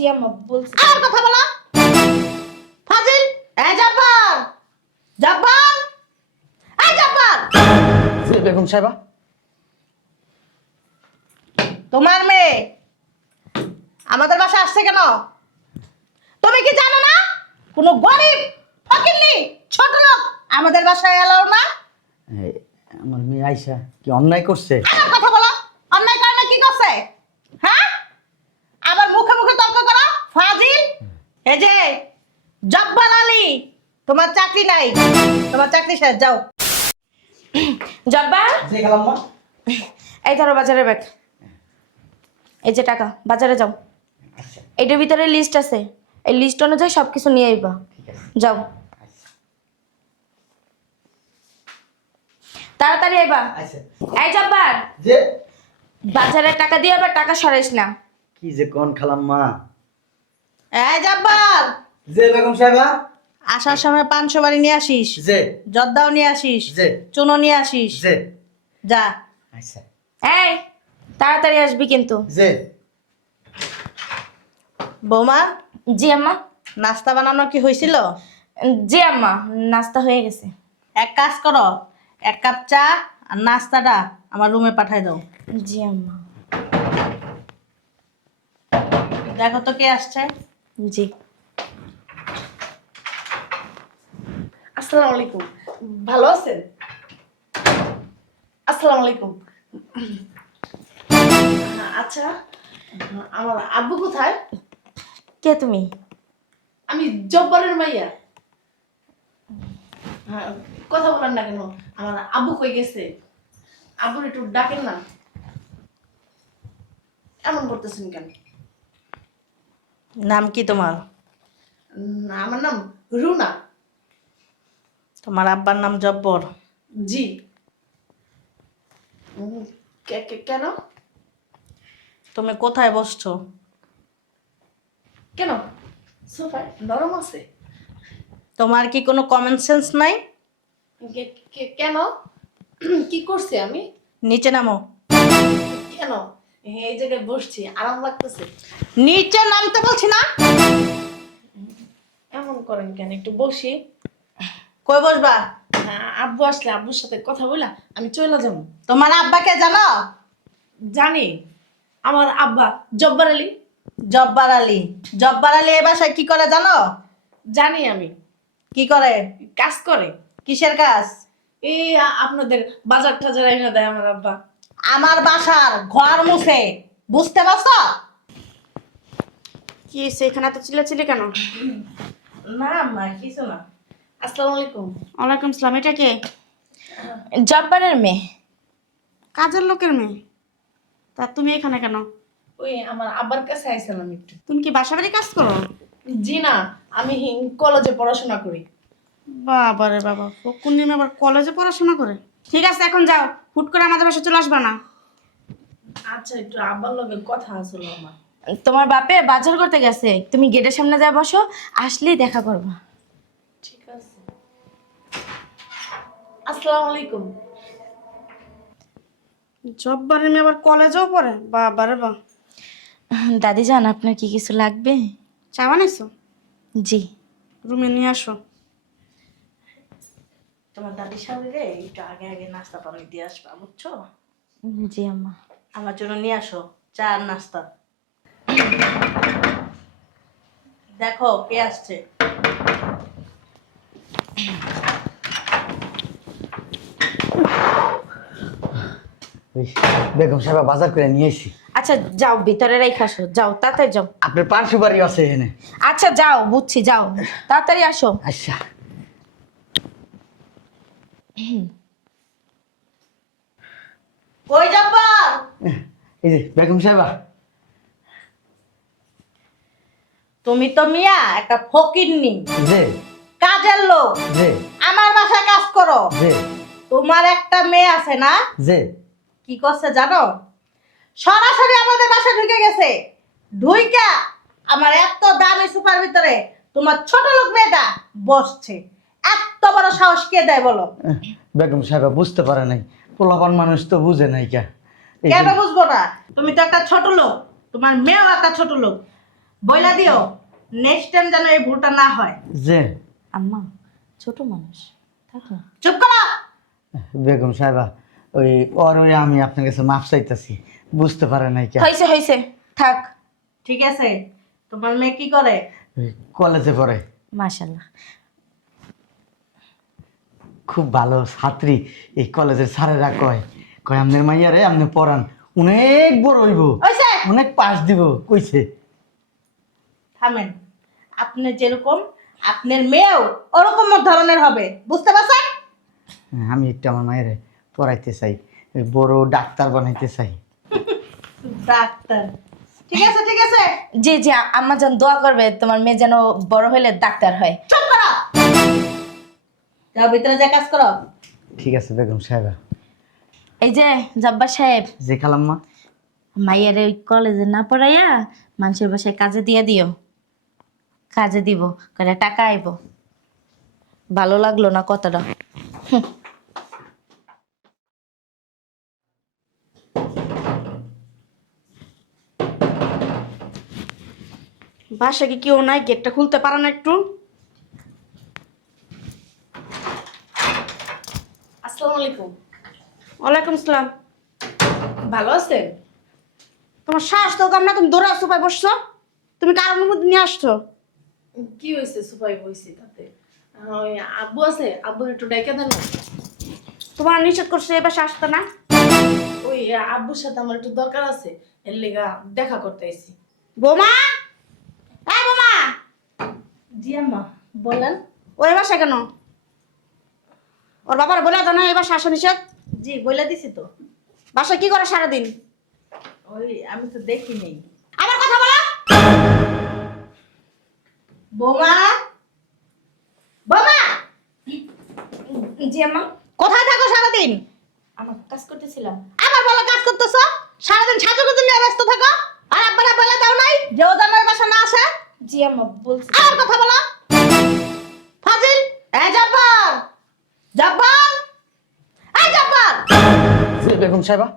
জি আম্মা বলছি। আর কথা বলো ফাজিল। এই জব্বার, জব্বার, এই জব্বার। জি বেগম সাহেবা। তোমার মেয়ে আমাদের বাসায় আসছে কেন? তুমি কি জানো না কোনো গরিব ফকিন্নি ছোট লোক আমাদের বাসায় এলো না? এই, আমার মেয়ে আয়শা কি অন্যায় করছে? আমার কথা বলো, অন্যায় কারণে কি করছে? হ্যাঁ, আবার মুখে মুখে তর্ক করো ফাজিল। এই যে জব্বার আলী, তোমার চাকরি নাই, তোমার চাকরি শেষ, যাও। জব্বার, জি খালাম্মা। এই ধরো বাজারের ব্যাগ। এই যে টাকা, বাজারে যাও। আচ্ছা এটার ভিতরে লিস্ট আছে, এই লিস্ট অনুযায়ী সবকিছু নিয়ে আইবা। ঠিক আছে। যাও, আচ্ছা তাড়াতাড়ি আইবা। আচ্ছা। এই জব্বার, যে বাজারের টাকা দিয়ে আবার টাকা সরাইস না। কি যে কোন খালাম্মা? এই জব্বার, যে বেগম সাহেবা। আসার সময় 500 বাড়ি নিয়ে আসিস, যে জর্দাও নিয়ে আসিস, যে চুনো নিয়ে আসিস, যে যা। আচ্ছা এই তাড়াতাড়ি আসবি কিন্তু। যে বৌমা, জি আম্মা। নাস্তা বানানো কি হয়েছিল? জি আম্মা, নাস্তা হয়ে গেছে। এক কাজ করো, 1 কাপ চা আর নাস্তাটা আমার রুমে পাঠাই দাও। জি আম্মা। দেখো তো কে আসছে। জি। আসসালামু আলাইকুম। ভালো আছেন? আসসালামু আলাইকুম। আচ্ছা, আমার আব্বু কোথায়? কে তুমি? আমি জব্বারের মাইয়া। হ্যাঁ, কথা বলেন না কেন? আমার আব্বু কই গেছে? আব্বুর একটু ডাকেন না। এমন করতেছেন কেন? নাম কি তোমার? আমার নাম রুনা। তোমার আব্বার নাম জব্বর। জি। কেন? তুমি কোথায় বসছো? কেন? সোফায় নরম আছে। তোমার কি কোনো কমন সেন্স নাই? কেন? কি করছি আমি? নিচে নামো। কেন? এই জায়গায় বসছি, আরাম লাগতেছে। নিচে নামতে বলছি না? এমন করেন কেন? একটু বসি। কই বসবা? আব্বু আসলে আব্বুর সাথে কথা বলা আমি চলে যাব। তোমার আব্বাকে জানো? জানি, আমার আব্বা জব্বার আলী। জব্বার আলী। জব্বার আলী এ বাসায় কি করে জানো? জানি আমি। কি করে? কাজ করে। কিসের কাজ? এই আপনাদের বাজার টাজার আইনা দেয় আমার আব্বা। আমার বাসার ঘর মুছে, বুঝতে পারছো? কি হয়েছে এখানে এত চিল্লাচিল্লি কেন? না মা, কিছু না। আসসালামু আলাইকুম। ওয়ালাইকুম সালাম। এটা কে? জব্বারের মেয়ে। কাজের লোকের মেয়ে। তা তুমি এখানে কেন? ওই আমার আব্বার কাছে আইছিলাম একটু। তুমি কি বাসা বাড়ি কাজ করো? জি না, আমি কলেজে পড়াশোনা করি। বাবা রে বাবা, ফকুন্নি মেয়ে আবার কলেজে পড়াশোনা করে। ঠিক আছে, এখন যাও, হুট করে আমাদের বাসায় চলে আসবা না। আচ্ছা, একটু আব্বার লগে কথা আসলো আমার। তোমার বাপে বাজার করতে গেছে, তুমি গেটের সামনে যা বসো, আসলেই দেখা করবা। ঠিক আছে। আসসালামু আলাইকুম। জব্বারের মেয়ে আবার কলেজেও পড়ে? বাবা রে বাবা। দাদি জান, আপনার কি কিছু লাগবে? চা বানাইছো? জি। রুমে নিয়ে আসো। তোমার দাদির সামনে রে একটু আগে আগে নাস্তা পানি দিয়ে আসবা, বুঝছো? জি আম্মা। আমার জন্য নিয়ে আসো চা আর নাস্তা। দেখো কে আসছে। ওই বেগম সাহেবা বাজার করে নিয়ে এসি। আচ্ছা যাও, ভিতরে রেখে আসো, যাও তাড়াতাড়ি যাও। আপনার পার্শ্ব বাড়ি আছে এখানে। আচ্ছা যাও, বুঝছি, যাও তাড়াতাড়ি আসো। আচ্ছা কই জব্বার? এই যে বেগম সাহেবা। তুমি তো মিয়া একটা ফকিন্নি, যে কাজের লোক, যে আমার বাসায় কাজ করো। যে তোমার একটা মেয়ে আছে না? যে কি করছে জানো? সরাসরি আমাদের বাসায় ঢুকে গেছে। ঢুইকা আমার এত দামি সুপার ভিতরে তোমার ছোট লোক মেয়েটা বসছে। এত বড় সাহস কে দেয় বলো? বেগম সাহেবা বুঝতে পারে নাই, পোলাপান মানুষ তো বুঝে নাই কে। কেন বুঝবো না? তুমি তো একটা ছোট লোক, তোমার মেয়েও একটা ছোট লোক। বইলা দিও নেক্সট টাইম যেন এই ভুলটা না হয়। যে আম্মা ছোট মানুষ, থাক না। চুপ করো। বেগম সাহেবা, ওই আমি আপনার কাছে মাফ চাইতেছি, বুঝতে পারে নাই কে। হয়েছে হয়েছে, থাক। ঠিক আছে, তোমার মেয়ে কি করে? কলেজে পড়ে, মাশাল্লাহ। খুব ভালো ছাত্রী। এই কলেজের স্যারেরা কয় কয় আপনার মাইয়ারে আপনি পড়ান, অনেক বড় হইব, হইছে, অনেক পাস দিব কইছে। থামেন। আপনি যেরকম আপনার মেয়েও ওরকম ধরনের হবে, বুঝতে পারছেন? আমি একটু আমার মায়েরে পড়াইতে চাই, ওই বড় ডাক্তার বানাইতে চাই। ডাক্তার, ঠিক আছে ঠিক আছে। জি জি, আম্মা যেন দোয়া করবে তোমার মেয়ে যেন বড় হলে ডাক্তার হয়। চুপ করো, যাও ভিতরে যা কাজ করো। ঠিক আছে বেগম সাহেবা। এই যে জব্বার সাহেব, যে খালাম্মা, মাইয়ার ওই কলেজে না পড়াইয়া মানুষের বাসায় কাজে দিয়ে দিও। কাজে দিব, করে টাকা আইব। ভালো লাগলো না কথাটা? বাসা কি কেউ নাই? গেটটা খুলতে পারে না একটু? আসসালামু আলাইকুম। ওয়ালাইকুম আসসালাম। ভালো আছেন? তোমার শ্বাস তো কম না, তুমি দৌড়া সোফায় বসছো? তুমি কার অনুমতি নিয়ে আসছো? কি হয়েছে? সুপাই বইছি তাতে। ওই আব্বু আছে, আব্বুর একটু ডাইকা দেন না। তোমার নিষেধ করছে এবার আসতে না? ওই আব্বুর সাথে আমার একটু দরকার আছে, এর লেগা দেখা করতে আইছি। বোমা, এই বোমা, জি আম্মা বলেন। ওই বাসা কেন? ওর বাবার বলে দাও না এবার আসা নিষেধ। জি বলে দিছি তো। বাসা কি করে সারাদিন? ওই আমি তো দেখি নেই। আমার কথা বলো। বোমা, বোমা, জি আম্মা, কোথায় থাকো সারাদিন? আমার কাজ করতেছিলাম। আবার বলো কাজ করতেছো, সারাদিন সাজুগুজু নিয়ে ব্যস্ত থাকো। আর আব্বারা বলে দাও নাই যে ও জানার বাসা না আসে? জি আম্মা বলছি। আমার কথা বলো। ফাজিল, এ জব্বার, জব্বার, এই জব্বার। যে বেগম সাহেবা,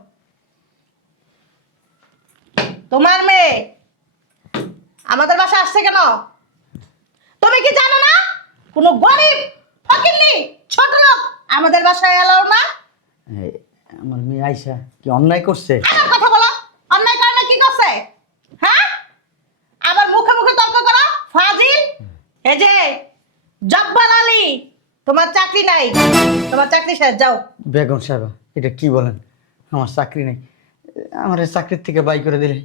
তোমার মেয়ে আমাদের বাসা আসছে কেন? তুমি কি জানো না কোনো গরিব ফকিন্নি ছোট লোক আমাদের বাসায় এলো না? এই, আমার মেয়ে আইসা কি অন্যায় করছে? আমার কথা বলো, অন্যায় কারণে কি করছে? হ্যাঁ, আবার মুখে মুখে তর্ক করো। ফাজিল, এই যে জব্বার আলী, তোমার চাকরি নাই, তোমার চাকরি শেষ, যাও। বেগম সাহেবা, এটা কি বলেন? আমার চাকরি নেই, আমার এই চাকরির থেকে বাই করে দিলে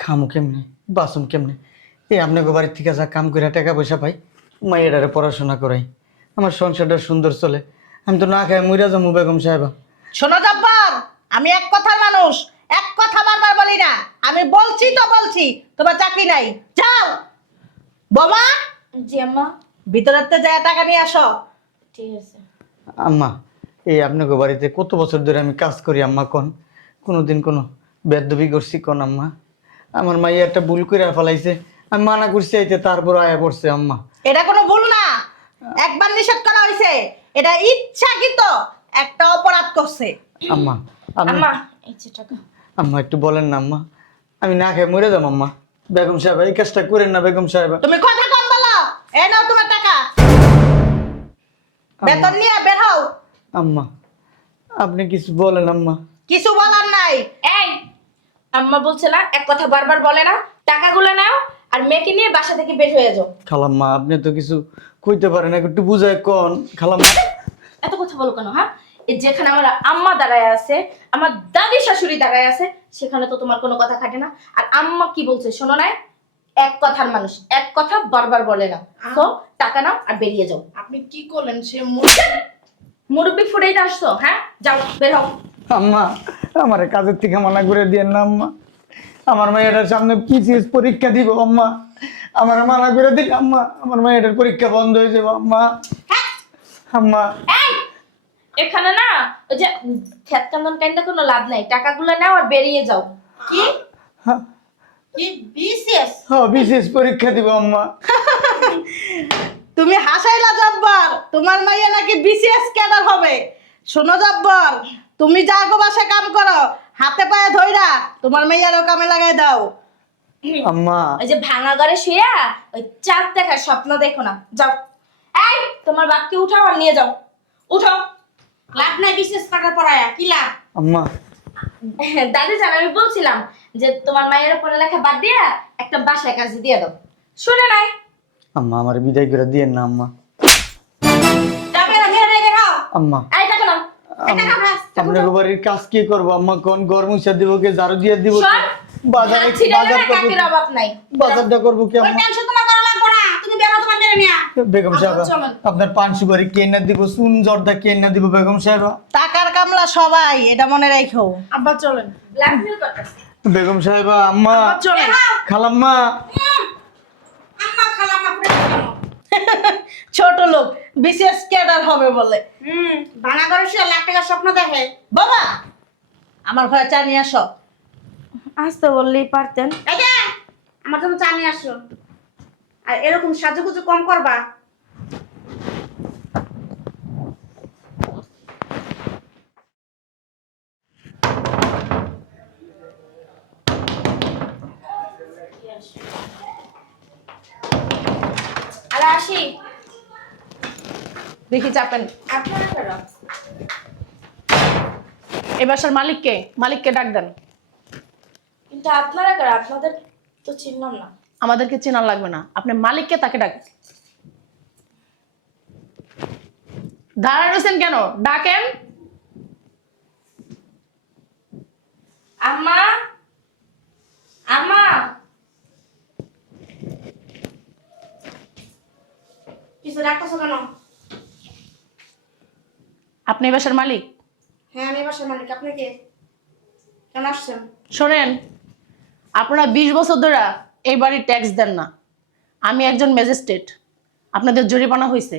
খামু কেমনে, বাসুম কেমনে? এই আপনাকে বাড়ির থেকে যা কাম করে টাকা পয়সা পাই, মাইয়াডারে পড়াশোনা করাই, আমার সংসারটা সুন্দর চলে। আমি তো না খাই মইরা যাবো বেগম সাহেবা। শোনো জব্বার, আমি এক কথার মানুষ, এক কথা বারবার বলি না। আমি বলছি তো বলছি, তোমার চাকরি নাই, যাও। বোমা, জি আম্মা, ভিতরেতে যায় টাকা নিয়ে আসো। ঠিক আছে। আম্মা, এই আপনাকে বাড়িতে কত বছর ধরে আমি কাজ করি আম্মা, কোনোদিন কোনো বেদবি করছি কোন আম্মা? আমার মাইয়া একটা ভুল করে ফেলাইছে, আমি মানা করছি আইতে, তারপর আয়া পড়ছে আম্মা। এটা কোনো ভুল না, একবার নিষেধ করা হয়েছে, এটা ইচ্ছাকৃত একটা অপরাধ করছে। আম্মা, আপনি আম্মা এই যে টাকা। আম্মা একটু বলেন না আম্মা, আমি না খেয়ে মরে যাবো আম্মা। বেগম সাহেবা, এই কাজটা করেন না বেগম সাহেবা। তুমি কথা কম বলো, এই নাও তোমার টাকা, বেতন নিয়ে বের হও। আম্মা, আপনি কিছু বলেন আম্মা। কিছু বলার নাই। এই আম্মা বলছে না, এক কথা বারবার বলে না? টাকাগুলো নাও আর মেয়েকে নিয়ে বাসা থেকে বের হয়ে যাও। খালাম্মা, আপনি তো কিছু কইতে পারেন, একটু বুঝায় কোন খালাম্মা। এত কথা বলো কেন? হ্যাঁ, এই যেখানে আমার আম্মা দাঁড়ায় আছে, আমার দাদি শাশুড়ি দাঁড়ায় আছে, সেখানে তো তোমার কোনো কথা খাটে না। আর আম্মা কি বলছে শোনো না? এক কথার মানুষ, এক কথা বারবার বলে না। তো টাকা নাও আর বেরিয়ে যাও। আপনি কি করলেন? সে মুরব্বি ফুটেই আসছো? হ্যাঁ, যাও বের হও। আম্মা, আমার কাজের থেকে মানা করে দিয়েন না আম্মা। আমার মেয়েটার সামনে পিসিএস পরীক্ষা দিব আম্মা, আমার মানা করে দিন আম্মা, আমার মেয়েটার পরীক্ষা বন্ধ হয়ে যাবো আম্মা। আম্মা, এই এখানে না ওই যে খেত কান্দন কান্দা কোনো লাভ নাই, টাকাগুলো নাও আর বেরিয়ে যাও। কি কি বিশেষ? বিশেষ পরীক্ষা দিব আম্মা। তুমি হাসাইলা জব্বর, তোমার মাইয়া নাকি বিসিএস ক্যাডার হবে। শোনো জব্বর, তুমি যা গো বাসায় কাম করো, হাতে পায়ে ধইরা তোমার মাইয়ারও কামে লাগাই দাও। আম্মা ওই যে ভাঙা ঘরে শুয়া ওই চাঁদ দেখার স্বপ্ন দেখো না, যাও। এই তোমার বাপকে উঠাও আর নিয়ে যাও, উঠাও। লাভ নাই বিশেষ টাকা পড়ায়া কি লাভ? আম্মা দাদি জান, আমি বলছিলাম যে তোমার মায়ের পড়ালেখা বাদ দিয়া একটা বাসায় কাজে দিয়ে দাও, শুনে নাই? আম্মা আমার বিদায় করে দিয়েন না আম্মা। যাবে না মেরে রেখে খাও। আম্মা এই টাকা নাও। আপনার বাড়ির কাজ কি করবো আম্মা? কোন ঘর মুছা দিব, কে ঝাড়ু দিয়ে দিব? শোন, বাজারে হাত ছিঁড়ে বাজার না, করবো কাকের অভাব নাই। বাজারটা করবো কি ওই আম্মা? টেনশন তোমার করা লাগবে না, তুমি বেরো তোমার মেরে নিয়া। বেগম সাহেব চলেন। আপনার পান সুপারি কে না দিব, চুন জর্দা কে না দিব বেগম সাহেব? টাকার কামলা সবাই, এটা মনে রাখো। আব্বা চলেন। ব্ল্যাকমেল করতেছে। বেগম সাহেব আম্মা চলেন। খালাম্মা আম্মা খালাম্মা করে কেন? ছোট লোক বিশেষ ক্যাডার হবে বলে। ভাঙা ঘরে শুয়ে লাখ টাকার স্বপ্ন দেখে। বাবা আমার ঘরে চা নিয়ে আসো। আসতে বললেই পারতেন। এই যে আমার জন্য চা নিয়ে আসো। আর এরকম সাজুগুজু কম করবা। আরে আসি। দেখি চাপেন। আপনারা করো। এই বাসার মালিককে, মালিককে ডাক দেন। কিন্তু আপনারা করো, আপনাদের তো চিনলাম না। আমাদেরকে চেনার লাগবে না, আপনি মালিককে তাকে ডাকেন। দাঁড়ায় রয়েছেন কেন? ডাকেন। আম্মা, আম্মা। কিছু ডাকতেছো কেন? আপনি এই বাসার মালিক? হ্যাঁ আমি বাসার মালিক। আপনি কে? কেন আসছেন? শোনেন, আপনারা 20 বছর ধরে এই বাড়ির ট্যাক্স দেন না। আমি একজন ম্যাজিস্ট্রেট, আপনাদের জরিমানা হয়েছে।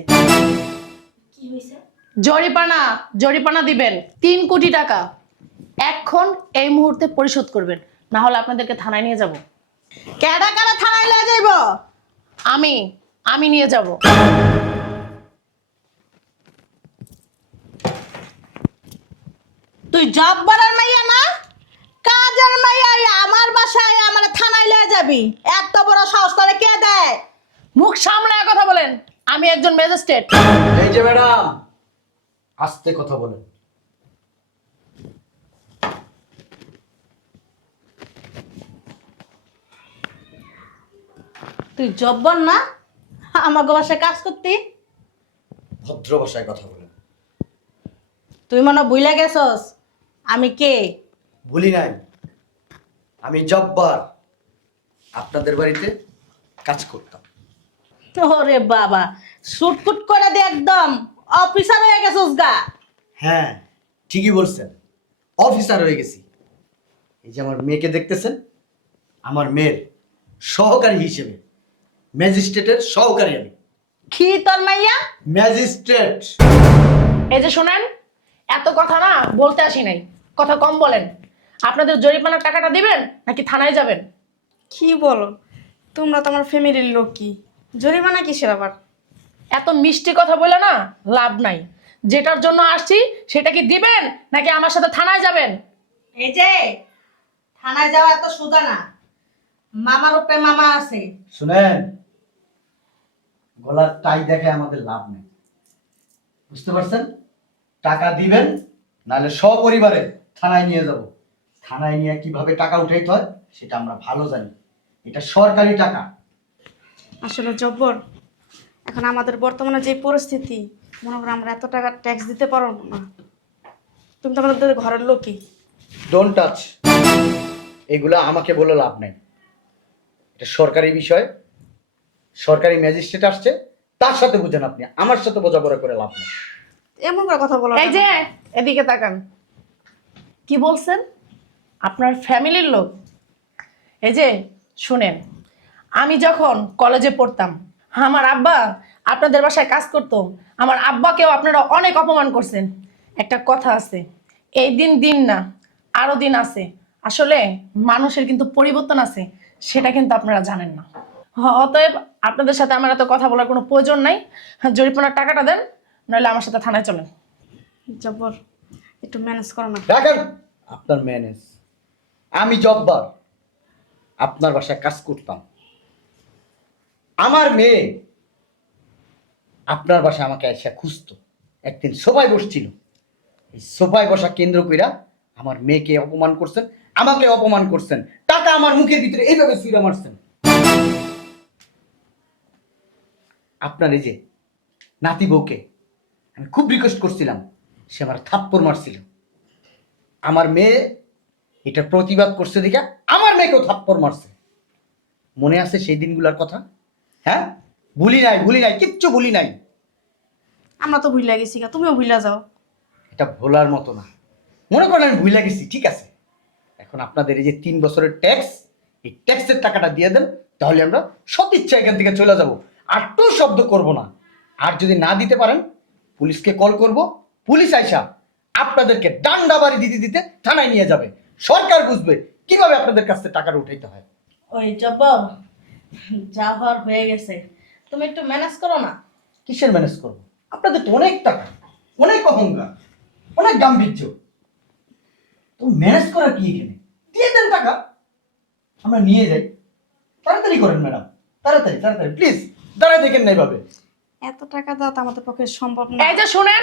কি হয়েছে? জরিমানা, জরিমানা দিবেন 3 কোটি টাকা। এখন এই মুহূর্তে পরিশোধ করবেন, না হলে আপনাদেরকে থানায় নিয়ে যাব। ক্যাডা কারা থানায় লয়ে যাইব? আমি নিয়ে যাব। তুই জব বাড়ার মাইয়া না, কাজের মাইয়া আমার বাসায় আমার থানায় লয়ে যাবি? এত বড় সাহস তোরে কে দেয়? মুখ সামলায় কথা বলেন। আমি একজন ম্যাজিস্ট্রেট। এই যে ম্যাডাম, আস্তে কথা বলেন। তুই জব্বর না আমাকে বাসায় কাজ করতি? ভদ্র ভাষায় কথা বলেন। তুই মনে হয় ভুইলা গেছস আমি কে? ভুলি নাই, আমি জব্বার আপনাদের বাড়িতে কাজ করতাম। ওরে বাবা, শুটকুট করে দে একদম অফিসার হয়ে গেছস গা। হ্যাঁ ঠিকই বলছেন, অফিসার হয়ে গেছি। এই যে আমার মেয়েকে দেখতেছেন, আমার মেয়ের সহকারী হিসেবে ম্যাজিস্ট্রেটের সহকারী আমি। কি তোর মাইয়া? ম্যাজিস্ট্রেট। এই যে শোনেন, এত কথা না বলতে আসি নাই, কথা কম বলেন। আপনাদের জরিমানার টাকাটা দিবেন নাকি থানায় যাবেন? কি বলো? তোমরা তো আমার ফ্যামিলির লোক, কি জরিমানা কিসের আবার? এত মিষ্টি কথা বলে না লাভ নাই। যেটার জন্য আসছি সেটা কি দিবেন নাকি আমার সাথে থানায় যাবেন? এই যে থানায় যাওয়া এত সোজা না, মামার উপরে মামা আছে। শুনেন, গলার টাই দেখে আমাদের লাভ নেই, বুঝতে পারছেন? টাকা দিবেন, নাহলে সপরিবারে থানায় নিয়ে যাব। থানায় নিয়ে কিভাবে টাকা উঠাইতে হয় সেটা আমরা ভালো জানি। এটা সরকারি টাকা। আসলে জব্বর, এখন আমাদের বর্তমানে যে পরিস্থিতি, মনে করো আমরা এত টাকা ট্যাক্স দিতে পারবো না। তুমি তো আমাদের ঘরের লোকই। ডোন্ট টাচ, এগুলা আমাকে বলে লাভ নেই। এটা সরকারি বিষয়, সরকারি ম্যাজিস্ট্রেট আসছে, তার সাথে বুঝেন আপনি, আমার সাথে বোঝাপড়া করে লাভ নেই। এমন করে কথা বলো এই যে এদিকে তাকান। কি বলছেন? আপনার ফ্যামিলির লোক? এই যে শুনেন, আমি যখন কলেজে পড়তাম, আমার আব্বা আপনাদের বাসায় কাজ করতো। আমার আব্বাকেও আপনারা অনেক অপমান করছেন। একটা কথা আছে, এই দিন দিন না, আরো দিন আছে। আসলে মানুষের কিন্তু পরিবর্তন আছে, সেটা কিন্তু আপনারা জানেন না। অতএব আপনাদের সাথে আমার এত কথা বলার কোনো প্রয়োজন নাই। জরিমানার টাকাটা দেন, নইলে আমার সাথে থানায় চলেন। জব্বর, একটু ম্যানেজ করো না। দেখেন আপনার ম্যানেজ, আমি জব্বার, আপনার বাসায় কাজ করতাম। আমার মেয়ে আপনার বাসায় আমাকে এসে খুঁজতো। একদিন সোফায় বসছিল, এই সোফায় বসা কেন্দ্র কইরা আমার মেয়েকে অপমান করছেন, আমাকে অপমান করছেন, টাকা আমার মুখের ভিতরে এইভাবে ছুঁড়ে মারছেন। আপনার এই যে নাতি বউকে আমি খুব রিকোয়েস্ট করছিলাম, সে আমার থাপ্পড় মারছিল। আমার মেয়ে এটা প্রতিবাদ করছে দেখে আমার মেয়েকেও থাপ্পড় মারছে। মনে আছে সেই দিনগুলোর কথা? হ্যাঁ, ভুলি নাই, কিচ্ছু ভুলি নাই। আমরা তো ভুলে গেছি গা, তুমিও ভুলে যাও। এটা ভোলার মতো না। মনে করেন আমি ভুলে গেছি, ঠিক আছে। এখন আপনাদের এই যে 3 বছরের ট্যাক্স, এই ট্যাক্সের টাকাটা দিয়ে দেন, তাহলে আমরা সদিচ্ছা এখান থেকে চলে যাব, আর তো শব্দ করব না। আর যদি না দিতে পারেন, পুলিশকে কল করব, পুলিশ আইসা আপনাদেরকে ডান্ডা বাড়ি দিতে দিতে থানায় নিয়ে যাবে। সরকার বুঝবে কিভাবে আপনাদের কাছ থেকে টাকাটা উঠাইতে হয়। ওই জব্বর, যা হওয়ার হয়ে গেছে, তুমি একটু ম্যানেজ করো না। কিসের ম্যানেজ করবো? আপনাদের তো অনেক টাকা, অনেক অহংকার, অনেক গাম্ভীর্য, তো ম্যানেজ করার কি এখানে? দিয়ে দেন টাকা, আমরা নিয়ে যাই। তাড়াতাড়ি করেন ম্যাডাম, তাড়াতাড়ি তাড়াতাড়ি প্লিজ। দাঁড়ায় দেখেন না এইভাবে। এত টাকা দেওয়া তো আমাদের পক্ষে সম্ভব না। এই যে শুনেন,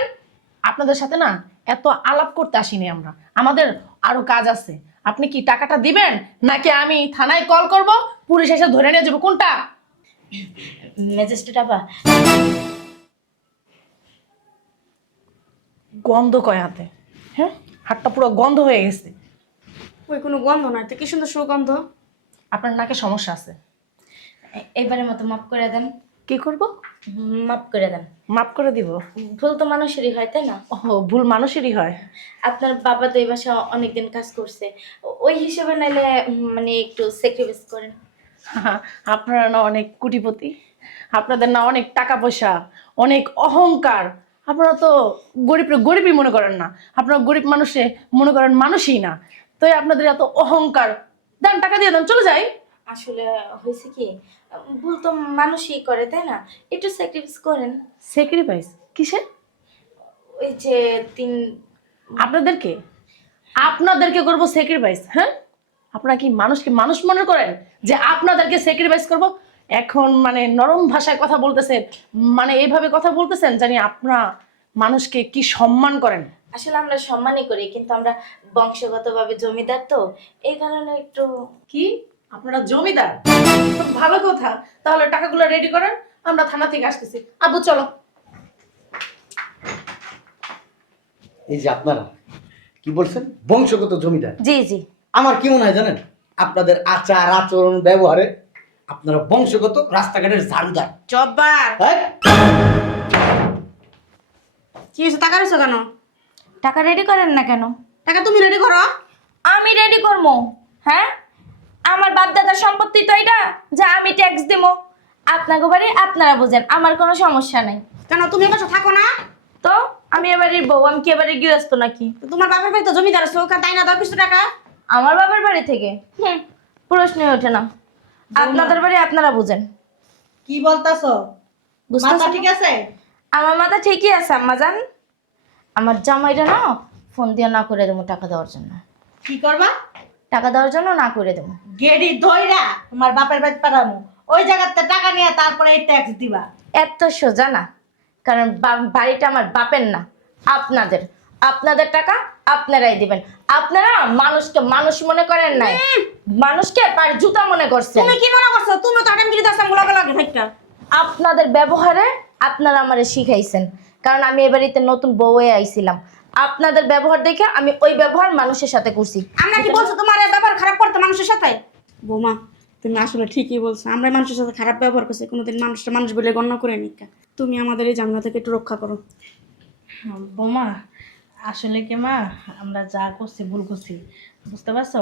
আপনাদের সাথে না এত আলাপ করতে আসিনি আমরা, আমাদের আরো কাজ আছে। আপনি কি টাকাটা দিবেন, নাকি আমি থানায় কল করব, পুলিশ এসে ধরে নিয়ে যাবো? কোনটা? ম্যাজিস্ট্রেট আপা, গন্ধ কয় হাতে, হ্যাঁ, হাতটা পুরো গন্ধ হয়ে গেছে। ওই কোনো গন্ধ নয় তো, কি সুন্দর সুগন্ধ। আপনার নাকে সমস্যা আছে। এবারের মতো মাফ করে দেন। কি করব? মাফ করে দেন। মাফ করে দিব? ভুল তো মানুষেরই হয়, তাই না? ও, ভুল মানুষেরই হয়। আপনার বাবা তো এই বাসায় অনেকদিন কাজ করছে, ওই হিসেবে নাইলে মানে একটু স্যাক্রিফাইস করেন। আপনারা না অনেক কোটিপতি, আপনাদের না অনেক টাকা পয়সা, অনেক অহংকার। আপনারা তো গরিবই মনে করেন না, আপনারা গরিব মানুষে মনে করেন মানুষই না। তো আপনাদের এত অহংকার, দেন টাকা দিয়ে দেন, চলে যাই। আসলে হয়েছে কি, ভুল তো মানুষই করে, তাই না? একটু স্যাক্রিফাইস করেন। স্যাক্রিফাইস কিসের? ওই যে আপনাদেরকে আপনাদেরকে করবো স্যাক্রিফাইস? হ্যাঁ, আপনারা কি মানুষকে মানুষ মনে করেন যে আপনাদেরকে স্যাক্রিফাইস করব? এখন মানে নরম ভাষায় কথা বলতেছেন, মানে এইভাবে কথা বলতেছেন জানি আপনারা মানুষকে কি সম্মান করেন। আসলে আমরা সম্মানই করি, কিন্তু আমরা বংশগতভাবে জমিদার, তো এই কারণে একটু। কি আপনারা জমিদার? ভালো কথা, তাহলে টাকাগুলো রেডি করেন, আমরা থানা থেকে আসতেছি। আব্বু চলো। এই যে আপনারা কি বলছেন, বংশগত জমিদার? জি জি। আমার কি মনে হয় জানেন, আপনাদের আচার আচরণ ব্যবহারে আপনারা বংশগত রাস্তাঘাটের ঝাড়ুদার। জব্বার, হ্যাঁ, কি হয়েছে? টাকা রয়েছে কেন? টাকা রেডি করেন না কেন? টাকা তুমি রেডি করো। আমি রেডি করবো? হ্যাঁ, আমার বাপ দাদার সম্পত্তি তো এটা, যা আমি ট্যাক্স দিব। আপনাকে বাড়ি আপনারা বুঝেন, আমার কোনো সমস্যা নাই। কেন তুমি এবার থাকো না? তো আমি এবারের বউ, আমি কি এবারে গৃহস্থ নাকি? তো তোমার বাপের বাড়ি তো জমিদার আছে, ওখানে তাই না দাও কিছু টাকা। আমার বাবার বাড়ি থেকে প্রশ্নই ওঠে না। আপনাদের বাড়ি আপনারা বুঝেন। কি বলতাছো? বুঝতেছেন মাথা না? ঠিক আছে? আমার মাথা ঠিকই আছে আম্মা জান। আমার জামাইটা না ফোন দিয়ে না করে দেবো টাকা দেওয়ার জন্য। কি করবা? টাকা দেওয়ার জন্য না করে দেবো। গেড়ি ধইরা তোমার বাপের বাড়ি পাঠামু, ওই জায়গাতে টাকা নিয়ে তারপরে এই ট্যাক্স দিবা। এত সোজা না, কারণ বাড়িটা আমার বাপের না, আপনাদের। আপনাদের টাকা আপনারাই দিবেন। আপনারা মানুষকে মানুষ মনে করেন নাই, মানুষকে পার জুতা মনে করছেন। তুমি কি মনে করছো? তুমি তো আটামগিরি দাস আমগুলো লাগে ভাইটা। আপনাদের ব্যবহারে আপনারা আমারে শিখাইছেন, কারণ আমি এ বাড়িতে নতুন বউ হয়ে আইছিলাম। আপনাদের ব্যবহার দেখে আমি ওই ব্যবহার মানুষের সাথে করছি। আমরা কি বলছো তোমার এই ব্যবহার খারাপ করতে মানুষের সাথে? বৌমা, তুমি আসলে ঠিকই বলছো, আমরা মানুষের সাথে খারাপ ব্যবহার করছি, কোনোদিন মানুষটা মানুষ বলে গণ্য করে নিকা। তুমি আমাদের এই ঝামেলা থেকে একটু রক্ষা করো। বোমা, আসলে কি মা, আমরা যা করছি ভুল করছি, বুঝতে পারছো?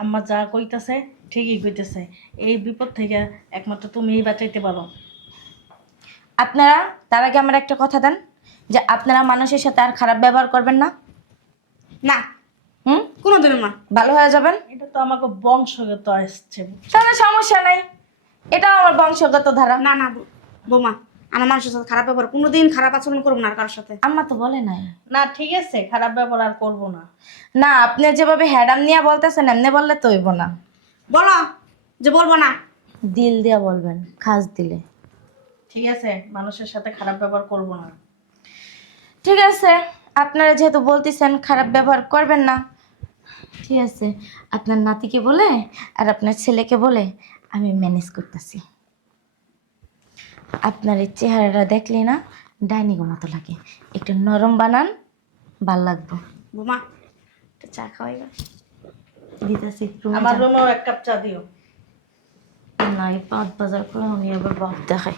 আম্মা যা কইতাছে ঠিকই কইতেছে। এই বিপদ থেকে একমাত্র তুমিই বাঁচাইতে পারো। আপনারা তার আগে আমার একটা কথা দেন, যে আপনারা মানুষের সাথে আর খারাপ ব্যবহার করবেন না। না, কোনোদিনও না। ভালো হয়ে যাবেন। এটা তো আমাকে বংশগত আসছে। তাহলে সমস্যা নাই, এটাও আমার বংশগত ধারা। না না বৌমা, আমার মানুষের সাথে খারাপ ব্যবহার, কোনোদিন খারাপ আচরণ করবো না আর কারোর সাথে। আম্মা তো বলে নাই। না ঠিক আছে, খারাপ ব্যবহার আর করবো না। না, আপনি যেভাবে হ্যাডাম নিয়ে বলতেছেন এমনি বললে তো হইব না। বলো, যে বলবো না? দিল দিয়া বলবেন, খাস দিলে। ঠিক আছে, মানুষের সাথে খারাপ ব্যবহার করবো না। ঠিক আছে, আপনারা যেহেতু বলতেছেন খারাপ ব্যবহার করবেন না, ঠিক আছে, আপনার নাতিকে বলে আর আপনার ছেলেকে বলে আমি ম্যানেজ করতেছি। আপনার এই চেহারাটা দেখলে না ডাইনিং মতো লাগে, একটু নরম বানান, ভাল লাগবো। বোমা একটু চা খাওয়াই গা। দিতেছি আমার রুমেও এক কাপ চা দিও। নাই 5 বাজার করে আমি আবার বাপ দেখাই।